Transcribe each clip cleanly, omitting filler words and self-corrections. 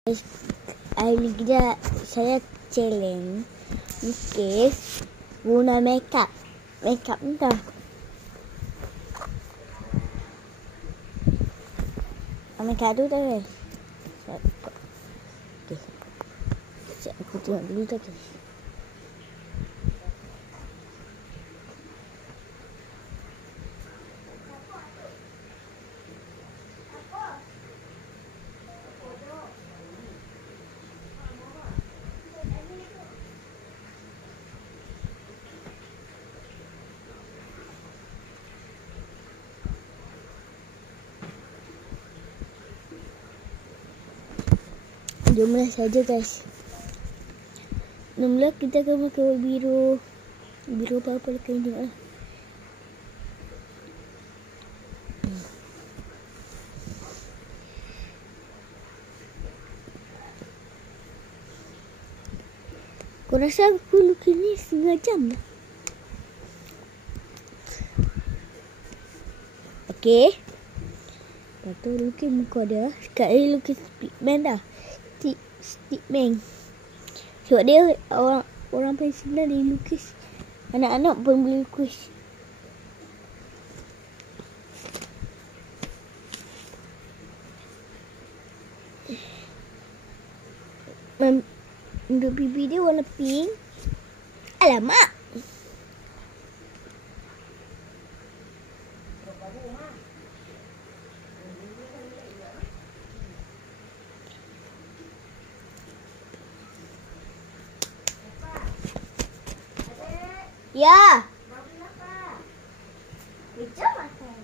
Hari ni saya challenge lukis guna makeup. Makeup ni dah. Makeup tu dah guys. Okay. Sekejap aku tengok dulu dah guys. Jomlah saja guys. Mula kita akan pakai warna biru. Biru apa-apa lah kena tengok lah. Aku rasa aku lukis ni setengah jam lah. Okay. Lepas tu lukis muka dia. Sekarang ni lukis stickman dah. Stickman. Sebab dia orang pensil dia lukis. Anak-anak pun boleh lukis. Untuk pipi dia warna pink. Alamak. Ya. Kejap makan.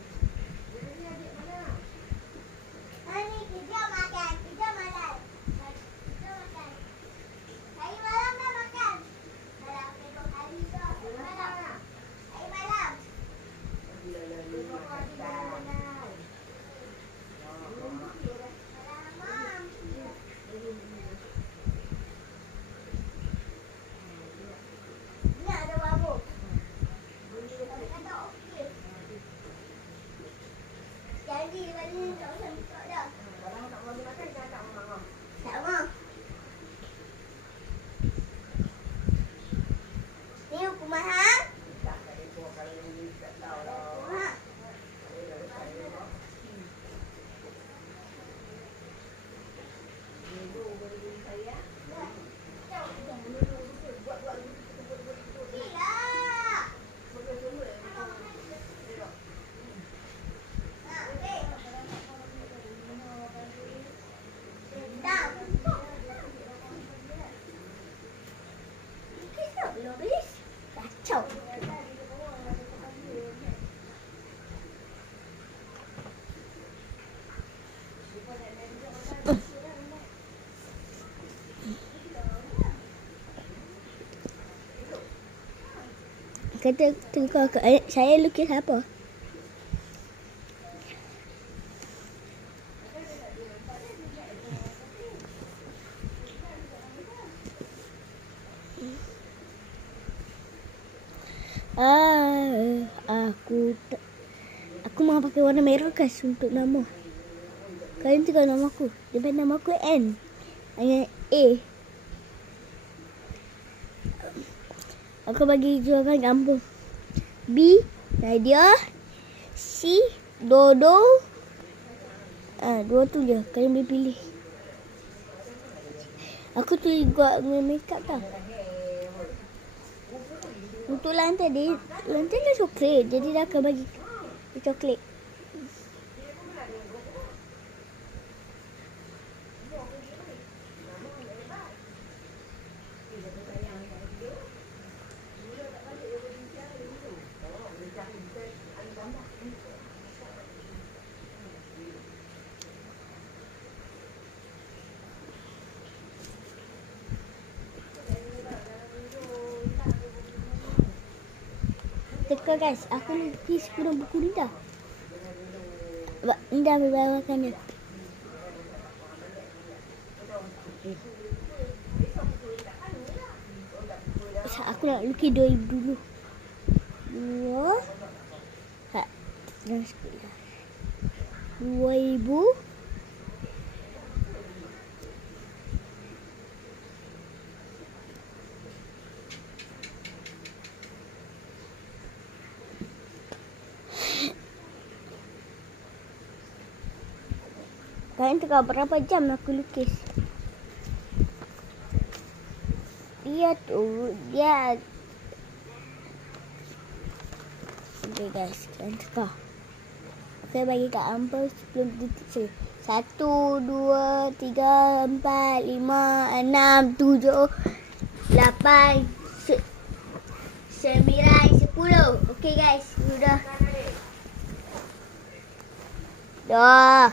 Ani kejap makan. Kejap makan. Kejap makan. Hari malam dah makan. Malam tengok hari tu. Malam. Hari malam. Kata tengok saya lukis apa? Aku mau pakai warna merah guys untuk nama. Kalian tengok nama aku. Depan nama aku N. Dengan A. Aku bagi jawapan kampung. B, Nadia. C, Dodo. Dua tu je. Kalian boleh pilih. Aku tulis buat makeup tau. Untuk lantai dia. Lantai dia coklat. Jadi dia akan bagi coklat. Teka guys, aku lukis guna buku ni dah. Ni dah berbawakan dia. Aku nak lukis 2000 dulu. 2000 Kalian tengah berapa jam aku lukis? Dia. Okay guys, kalian tengah. Saya bagi kat hampa sebelum titik saya. 1, 2, 3, 4, 5, 6, 7, 8, 9, 10. Okay guys, sudah. Dah.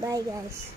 Bye guys.